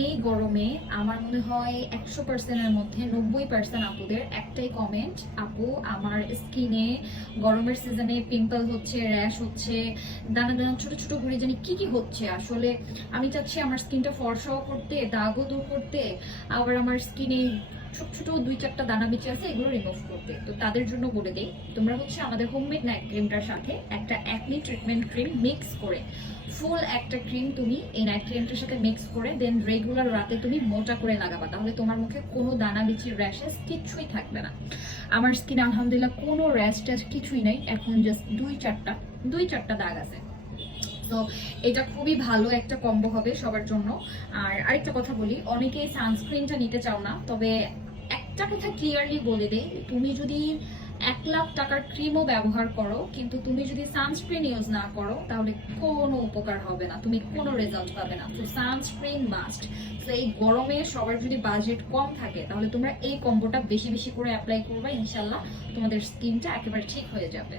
এই গরমে আমার মনে হয় 100%-এর মধ্যে 90% আপুদের একটাই কমেন্ট, আপু আমার স্কিনে গরমের সিজনে পিম্পল হচ্ছে, র্যাশ হচ্ছে, দানা দানা ছোট ছোট করে জানি কি কি হচ্ছে। আসলে আমি চাচ্ছি আমার স্কিনটা ফর্সাও করতে, দাগও দূর করতে, আবার আমার স্কিনে ছোট ছোট 2-4টা দানা বেঁচে আছে এগুলো রিমুভ করতে। তো তাদের জন্য বলে দিই, তোমরা হচ্ছে আমাদের হোমমেড নাইট ক্রিমটার সাথে একটা অ্যাকনি ট্রিটমেন্ট ক্রিম মিক্স করে, ফুল একটা ক্রিম তুমি এই নাইট ক্রিমটার সাথে মিক্স করে দেন রেগুলার রাতে তুমি মোটা করে লাগাবা, তাহলে তোমার মুখে কোনো দানা বিচির র্যাশেস কিচ্ছুই থাকবে না। আমার স্কিন আলহামদুলিল্লাহ কোনো র্যাশ ট্যাশ কিছুই নাই, এখন জাস্ট 2-4টা দাগ আছে। তো এটা খুবই ভালো একটা কম্বো হবে সবার জন্য। আর আরেকটা কথা বলি, অনেকেই সানস্ক্রিনটা নিতে চাও না, তবে একটা কথা ক্লিয়ারলি বলে দেই, তুমি যদি 1 লাখ টাকার ক্রিমও ব্যবহার করো কিন্তু তুমি যদি সানস্ক্রিন ইউজ না করো তাহলে কোনো উপকার হবে না, তুমি কোনো রেজাল্ট পাবে না। তো সানস্ক্রিন মাস্ট। তো এই গরমে সবার যদি বাজেট কম থাকে তাহলে তোমরা এই কম্বোটা বেশি বেশি করে অ্যাপ্লাই করবে, ইনশাল্লাহ তোমাদের স্কিনটা একেবারে ঠিক হয়ে যাবে।